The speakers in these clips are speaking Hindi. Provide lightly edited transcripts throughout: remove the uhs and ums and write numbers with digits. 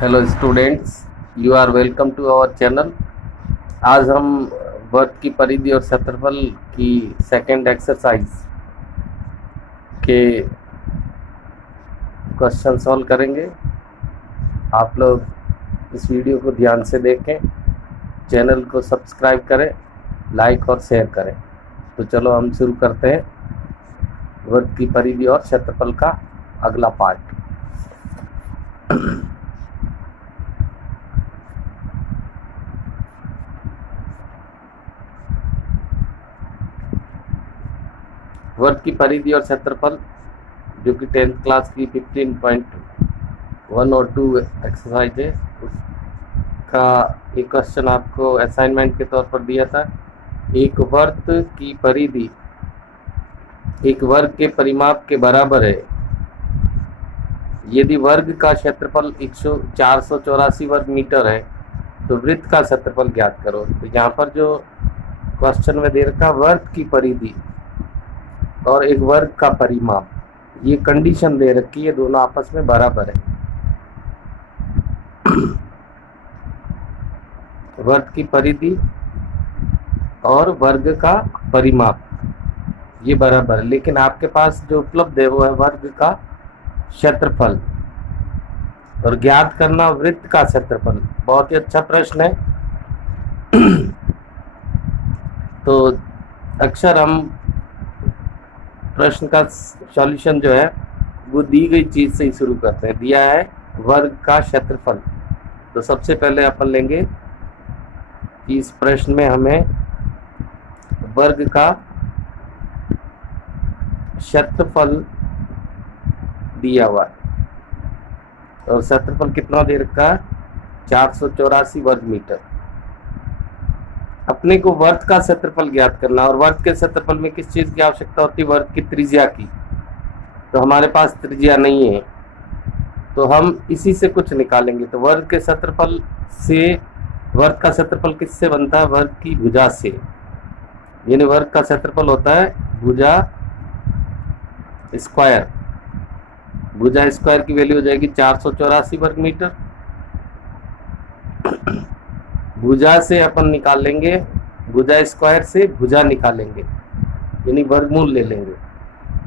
Hello students, you are welcome to our channel. आज हम वर्ग की परिधि और क्षेत्रफल की सेकेंड एक्सरसाइज के क्वेश्चन सॉल्व करेंगे। आप लोग इस वीडियो को ध्यान से देखें, चैनल को सब्सक्राइब करें, लाइक और शेयर करें। तो चलो हम शुरू करते हैं वर्ग की परिधि और क्षेत्रफल का अगला पार्ट। वर्ग की परिधि और क्षेत्रफल जो कि 10th क्लास की 15.1 और 2 एक्सरसाइज है, उसका एक क्वेश्चन आपको असाइनमेंट के तौर पर दिया था। एक वर्ग की परिधि एक वर्ग के परिमाप के बराबर है यदि वर्ग का क्षेत्रफल 484 वर्ग मीटर है तो वृत्त का क्षेत्रफल ज्ञात करो। तो यहाँ पर जो क्वेश्चन में दे रखा वर्ग की परिधि और एक वर्ग का परिमाप, ये कंडीशन दे रखी है, दोनों आपस में बराबर है। वर्ग की परिधि और वर्ग का परिमाप ये बराबर है, लेकिन आपके पास जो उपलब्ध है वो है वर्ग का क्षेत्रफल और ज्ञात करना वृत्त का क्षेत्रफल। बहुत ही अच्छा प्रश्न है। तो अक्सर हम प्रश्न का सॉल्यूशन जो है वो दी गई चीज से ही शुरू करते हैं। दिया है वर्ग का क्षेत्रफल, तो सबसे पहले अपन लेंगे कि इस प्रश्न में हमें वर्ग का क्षेत्रफल दिया हुआ है और क्षेत्रफल कितना दे रखा है, 484 वर्ग मीटर। अपने को वर्ग का क्षेत्रफल ज्ञात करना, और वर्ग के क्षेत्रफल में किस चीज की आवश्यकता होती है, वर्ग की त्रिज्या की। तो हमारे पास त्रिज्या नहीं है, तो हम इसी से कुछ निकालेंगे। तो वर्ग के क्षेत्रफल से, वर्ग का क्षेत्रफल किससे बनता है, वर्ग की भुजा से। यानी वर्ग का क्षेत्रफल होता है भुजा स्क्वायर। भुजा स्क्वायर की वैल्यू हो जाएगी 484 वर्ग मीटर। भुजा से अपन निकाल लेंगे, भुजा स्क्वायर से भुजा निकालेंगे, यानी वर्गमूल ले लेंगे।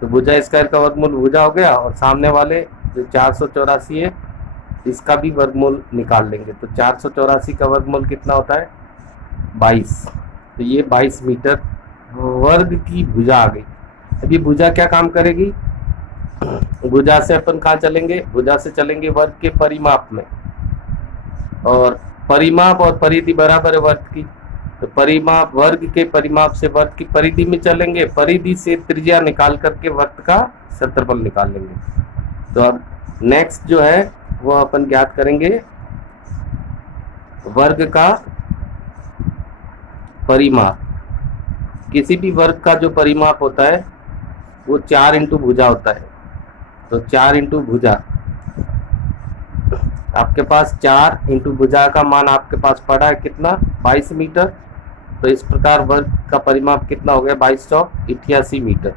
तो भुजा स्क्वायर का वर्गमूल भुजा हो गया, और सामने वाले जो 484 है इसका भी वर्गमूल निकाल लेंगे। तो 484 का वर्गमूल कितना होता है, 22। तो ये 22 मीटर वर्ग की भुजा आ गई। अब ये भुजा क्या काम करेगी, भुजा से अपन कहाँ चलेंगे, भुजा से चलेंगे वर्ग के परिमाप में, और परिमाप और परिधि बराबर है वर्ग की। तो परिमाप, वर्ग के परिमाप से वर्ग की परिधि में चलेंगे, परिधि से त्रिज्या निकाल करके वर्ग का क्षेत्रफल निकाल लेंगे। तो अब नेक्स्ट जो है वो अपन ज्ञात करेंगे वर्ग का परिमाप। किसी भी वर्ग का जो परिमाप होता है वो 4 इंटू भुजा होता है। तो 4 इंटू भुजा, आपके पास 4 इंटू भुजा का मान आपके पास पड़ा है कितना, 22 मीटर। तो इस प्रकार वर्ग का परिमाप कितना हो गया, 2288 मीटर।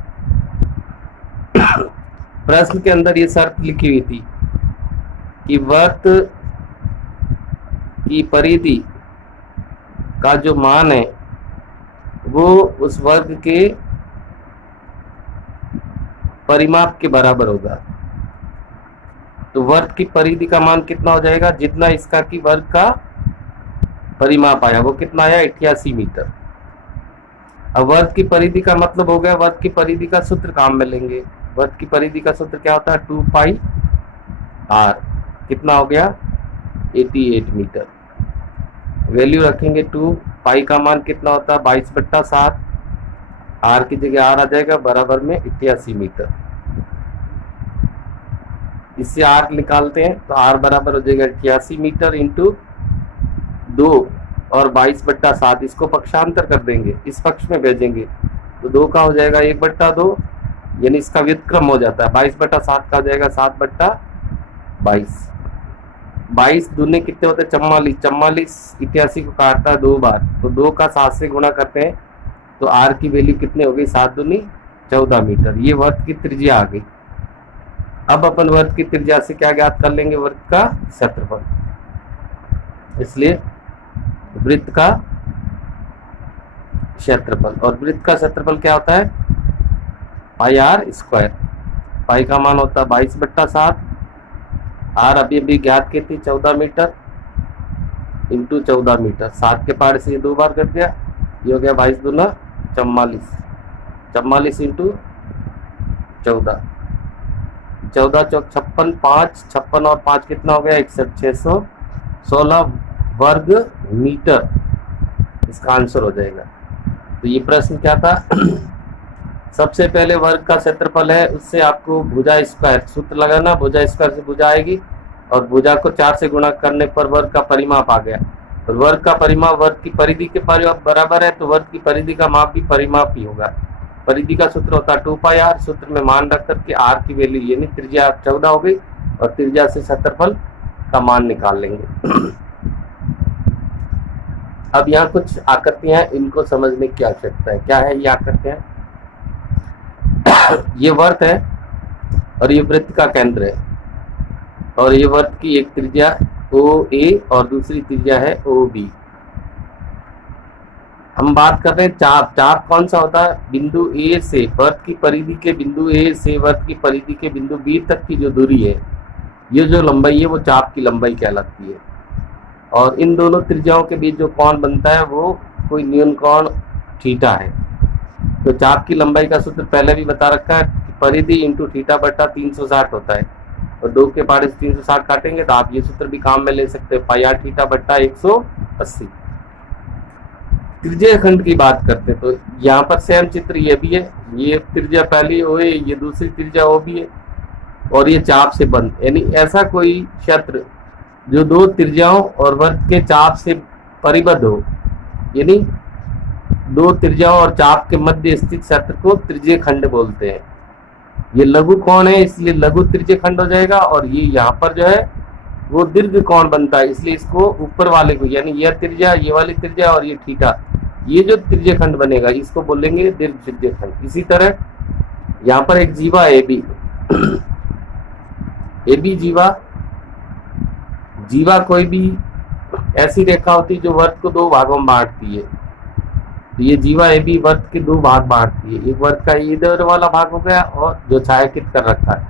प्रश्न के अंदर ये शर्त लिखी हुई थी कि वर्ग की परिधि का जो मान है वो उस वर्ग के परिमाप के बराबर होगा। तो वर्ग की परिधि का मान कितना हो जाएगा, जितना इसका की वर्ग का परिमाप आया वो कितना आया, 88 मीटर। अब वर्ग की परिधि का मतलब हो गया, वर्ग की परिधि का सूत्र काम में लेंगे। वर्ग की परिधि का सूत्र क्या होता है, 2 पाई r। कितना हो गया, 88 मीटर। वैल्यू रखेंगे 2 पाई का मान कितना होता है, 22/7। r की जगह r आ जाएगा, बराबर में 88 मीटर। इससे r निकालते हैं तो r बराबर हो जाएगा 88 मीटर इंटू 2 और 22/7। इसको पक्षांतर कर देंगे, इस पक्ष में भेजेंगे तो 2 का हो जाएगा 1/2, यानी इसका व्युत्क्रम हो जाता है। 22/7 का हो जाएगा 7/22। 22 दूने कितने होते हैं, 44। 44 88 को काटता है 2 बार, तो 2 का 7 से गुणा करते हैं तो r की वैल्यू कितने हो गई, 7 दूनी 14 मीटर। ये वर्ग की त्रिज्या आ गई। अब अपन वर्ग की त्रिज्या से क्या ज्ञात कर लेंगे, वर्ग का क्षेत्रफल। इसलिए वृत्त का क्षेत्रफल, और वृत्त का क्षेत्रफल क्या होता है? पाई आर स्क्वायर। पाई का मान होता है 22/7, आर अभी अभी ज्ञात की थी 14 मीटर इंटू 14 मीटर। 7 के पार से ये 2 बार कट गया, ये हो गया 22 दूना 44, 44 इंटू 14, 14 चौक 56, 5 56 और 5 कितना हो गया? 61, 616 वर्ग मीटर इसका आंसर हो जाएगा। तो ये प्रश्न क्या था? सबसे पहले वर्ग का क्षेत्रफल है, उससे आपको भुजा स्क्वायर सूत्र लगाना, भुजा स्क्वायर से भुजा आएगी और भुजा को 4 से गुणा करने पर वर्ग का परिमाप आ गया। और वर्ग का परिमाप वर्ग की परिधि के बराबर है, तो वर्ग की परिधि का माप भी परिमाप ही होगा। परिधि का सूत्र होता है 2πr। सूत्र में मान रख करके r की वैल्यू यानी त्रिज्या 14 हो गई और त्रिज्या से क्षेत्रफल का मान निकाल लेंगे। अब यहाँ कुछ आकृतियां हैं, इनको समझने की आवश्यकता है। क्या है ये आकृतियां? ये वर्त है और ये वृत्त का केंद्र है, और ये वर्त की एक त्रिज्या OA और दूसरी त्रिज्या है OB। हम बात कर रहे हैं चाप। चाप कौन सा होता है? बिंदु A से वर्त की परिधि के बिंदु A से वर्त की परिधि के बिंदु B तक की जो दूरी है, ये जो लंबाई है वो चाप की लंबाई कहलाती है। और इन दोनों त्रिज्याओं के बीच जो कोण बनता है वो कोई न्यून कोण थीटा है। तो चाप की लंबाई का सूत्र पहले भी बता रखा है कि परिधि इंटू थीटा बटा 360 होता है, और 2 के पारे से 360 काटेंगे तो आप ये सूत्र भी काम में ले सकते हैं, पाई आर थीटा बटा 180। त्रिज्या खंड की बात करते हैं तो यहाँ पर सेम चित्र ये भी है, ये त्रिज्या पहली ओ है, ये दूसरी त्रिज्या ओ भी है, और ये चाप से बंद। यानी ऐसा कोई क्षेत्र जो 2 त्रिज्याओं और वर्त के चाप से परिबद्ध हो, यानी 2 त्रिज्याओं और चाप के मध्य स्थित क्षेत्र को त्रिज्य खंड बोलते हैं। ये लघु कोण है इसलिए लघु त्रिज्य खंड हो जाएगा, और ये यहाँ पर जो है वो दीर्घ कोण बनता है, इसलिए इसको ऊपर वाले को यानी यह त्रिज्या, ये वाली त्रिज्या और ये थीटा, ये जो त्रिज्य खंड बनेगा इसको बोलेंगे दीर्घ त्रिज्य खंड। इसी तरह यहाँ पर एक जीवा AB, AB जीवा कोई भी ऐसी रेखा होती है जो वर्त को 2 भागों में बांटती है। तो ये जीवा AB वर्त के 2 भाग बांटती है, एक वर्त का इधर वाला भाग हो गया और जो छायांकित कर रखा है,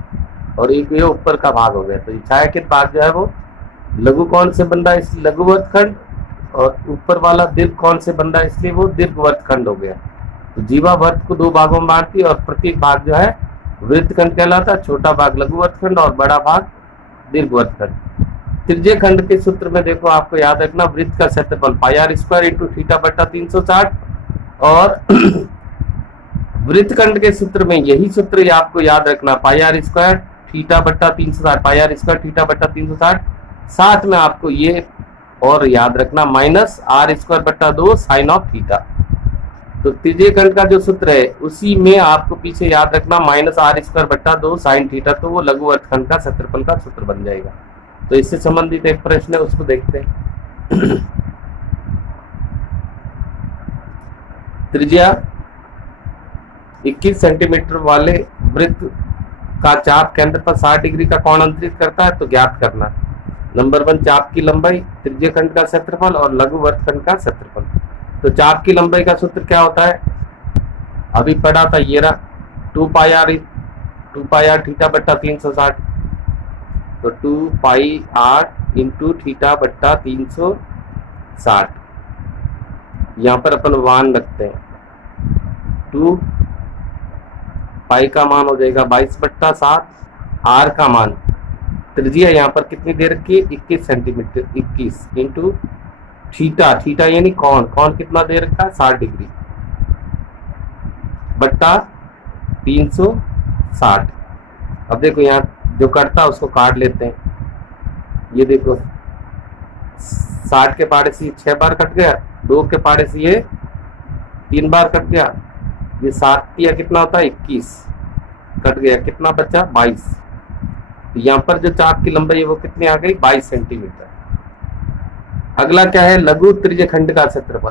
और एक ये ऊपर का भाग हो गया। तो ये छायांकित भाग जो है वो लघु कोण से बन रहा है इसलिए लघु वर्तखंड, और ऊपर वाला दीर्घ कोण से बन रहा है इसलिए वो दीर्घ वर्तखंड हो गया। तो जीवा वर्त को 2 भागों में बांटती है और प्रत्येक भाग जो है वृत्तखंड कहलाता है, छोटा भाग लघु वर्तखंड और बड़ा भाग दीर्घ वर्तखंड। त्रिज्य खंड के सूत्र में देखो आपको याद रखना, वृत्त का क्षेत्रफल पाई आर स्क्वायर इंटू थीटा बटा 360, और वृत्तखंड के सूत्र में यही सूत्र आपको याद रखना, पाई आर स्क्वायर थीटा बटा 360, पाई आर स्क्वायर थीटा बटा 360। साथ में आपको ये और याद रखना माइनस आर स्क्वायर बटा 2 साइन ऑफ थीटा। तो त्रिज्य खंड का जो सूत्र है उसी में आपको पीछे याद रखना माइनस आर स्क्वायर बटा 2 साइन थीटा, तो वो लघु वर्तखंड का क्षेत्रफल का सूत्र बन जाएगा। तो इससे संबंधित एक प्रश्न है, उसको देखते हैं। त्रिज्या 21 सेंटीमीटर वाले वृत्त का चाप केंद्र पर 60 डिग्री का कोण अंतरित करता है, तो ज्ञात करना। नंबर 1 चाप की लंबाई, त्रिज्य खंड का क्षेत्रफल और लघु वर्तखंड का क्षेत्रफल। तो चाप की लंबाई का सूत्र क्या होता है? अभी पढ़ा था, ये रहा 2 पाई आर थीटा बट्टा 360। तो 2 पाई आर इंटू थीटा बट्टा 360, यहाँ पर अपन मान रखते हैं। 2 पाई का मान हो जाएगा 22/7, आर का मान त्रिज्या यहाँ पर कितनी दे रखी है 21 सेंटीमीटर, 21 इंटू थीटा, थीटा यानी कोण, कोण कितना दे रखा है 60 डिग्री बट्टा 360। अब देखो यहाँ जो कटता है उसको काट लेते हैं। ये देखो 60 के पारे से 6 बार कट गया, 2 के पारे से ये 3 बार कट गया, ये 7 या कितना होता है 21 कट गया, कितना बचा 22। तो यहाँ पर जो चाप की लंबाई है वो कितनी आ गई 22 सेंटीमीटर। अगला क्या है? लघु त्रिज्य खंड का क्षेत्रफल।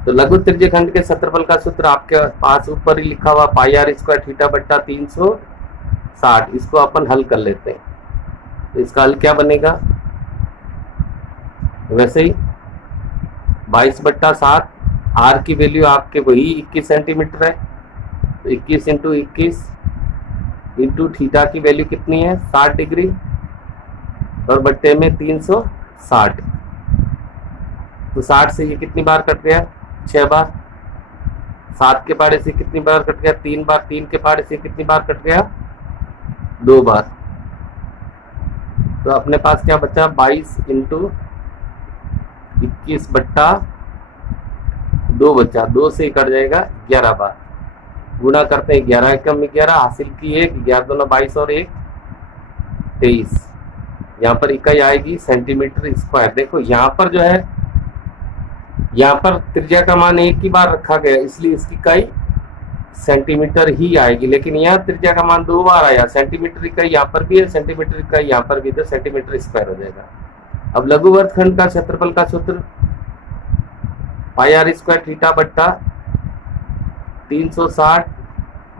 तो लघु त्रिज्य खंड के क्षेत्रफल का सूत्र आपके पास ऊपर ही लिखा हुआ पाई आर स्क्वायर थीटा बट्टा 360। इसको अपन हल कर लेते हैं। तो इसका हल क्या बनेगा? वैसे ही 22/7 आर की वैल्यू आपके वही 21 सेंटीमीटर है, तो 21 इंटू 21 इंटू थीटा की वैल्यू कितनी है 60 डिग्री और बट्टे में 360, तो 60 से ये कितनी बार कट गया 6 बार, 7 के पाड़े से कितनी बार कट गया 3 बार, 3 के पाड़े से कितनी बार कट गया 2 बार। तो अपने पास क्या बचा 22 इंटू 21/2 बचा, 2 से ही कट जाएगा 11 बार, गुना करते हैं 11 एकम 11 हासिल की 1, 11 दूना 22 और 1 23, यहाँ पर इकाई आएगी सेंटीमीटर स्क्वायर। देखो यहाँ पर जो है, यहाँ पर त्रिज्या का मान एक ही बार रखा गया इसलिए इसकी इकाई सेंटीमीटर ही आएगी, लेकिन यहाँ त्रिज्या का मान 2 बार आया, सेंटीमीटर इकाई यहाँ पर भी है, सेंटीमीटर इकाई यहाँ पर भी, तो सेंटीमीटर स्क्वायर हो जाएगा। अब लघु वर्गखंड का क्षेत्रफल का सूत्र पाई आर स्क्वायर थीटा बट्टा 360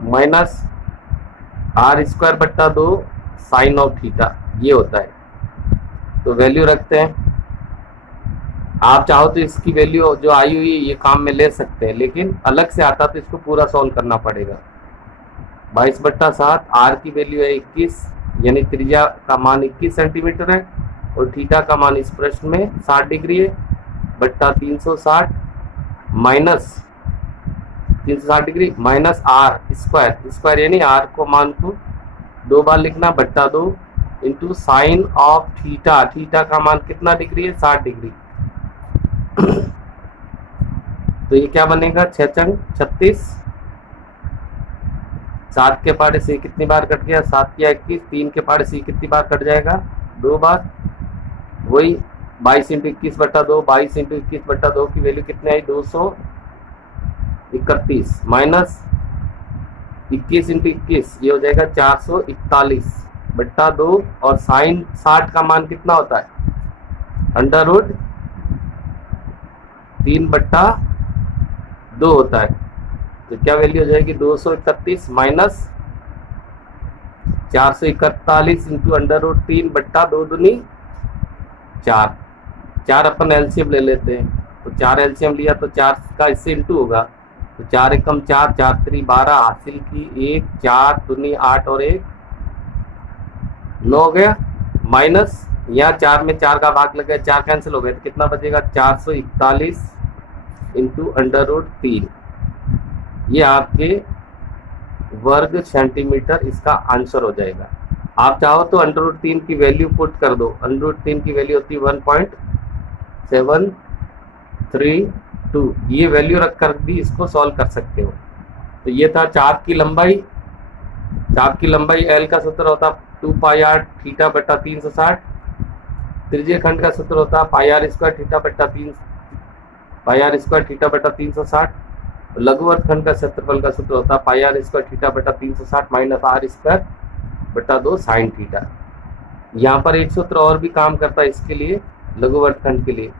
माइनस आर स्क्वायर बट्टा 2 साइन ऑफ थीटा, ये होता है। तो वैल्यू रखते हैं, आप चाहो तो इसकी वैल्यू जो आई हुई ये काम में ले सकते हैं, लेकिन अलग से आता तो इसको पूरा सॉल्व करना पड़ेगा। 22/7 आर की वैल्यू है 21, यानी त्रिज्या का मान 21 सेंटीमीटर है और थीटा का मान इस प्रश्न में 60 डिग्री है, बट्टा 360 minus 360 degree minus r square, square यानी आर को मान को 2 बार लिखना, बट्टा 2 into sine of theta, theta का मान कितना डिग्री है 60 डिग्री। तो ये क्या बनेगा 6 चंग 36, 7 के पाड़े से कितनी बार कट गया 7 या 21, 3 के पाड़े से कितनी बार कट जाएगा 2 बार, वही 22 इंटू 21/2, 22 इंटू 21/2 की वैल्यू कितनी आई 231 माइनस 21 इंटू 21 ये हो जाएगा 441/2 और साइन 60 का मान कितना होता है √ 3/2 होता है। तो क्या वैल्यू हो जाएगी 231 माइनस 441 इंटू √3/2 दूनी 4, 4 अपन एलसीएम ले लेते हैं, तो 4 एलसीएम लिया तो 4 का इससे इंटू होगा, तो 4 एकम 4, 4 3 12 हासिल की 1, 4 दूनी 8 और 1 9 हो गया, माइनस यहाँ 4 में 4 का भाग लग गया, 4 कैंसिल हो गया, तो कितना बचेगा 441 इंटू √3, ये आपके वर्ग सेंटीमीटर इसका आंसर हो जाएगा। आप चाहो तो √3 की वैल्यू पुट कर दो, √3 की वैल्यू होती है 1.732, ये वैल्यू रख कर भी इसको सॉल्व कर सकते हो। तो ये था चाप की लंबाई, चाप की लंबाई एल का सूत्र होता 2 पाई आर थीटा बट्टा 360, त्रिज्य खंड का सूत्र होता पाई आर स्क्वायर थीटा बट्टा 360, लघु वर्ग खंड का क्षेत्रफल का सूत्र होता पाई आर स्क्वायर थीटा बट्टा 360 माइनस आर स्क्वायर बट्टा 2 साइन थीटा। यहाँ पर एक सूत्र और भी काम करता है इसके लिए, लघु वर्ग खंड के लिए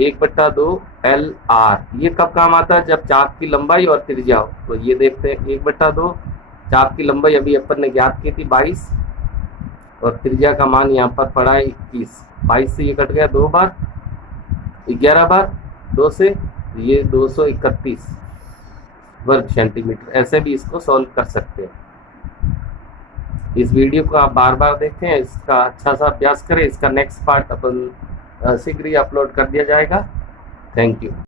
1/2 LR, ये कब काम आता है जब चाप की लंबाई और त्रिज्या हो। तो ये देखते हैं 1/2 चाप की लंबाई अभी अपन ने ज्ञात की थी 22 और त्रिज्या का मान यहाँ पर पड़ा है 21, 22 से ये कट गया 2 बार, 11 बार 2 से, ये 231 वर्ग सेंटीमीटर। ऐसे भी इसको सॉल्व कर सकते हैं। इस वीडियो को आप बार बार देखें, इसका अच्छा सा अभ्यास करें, इसका नेक्स्ट पार्ट अपन शीघ्र ही अपलोड कर दिया जाएगा। Thank you.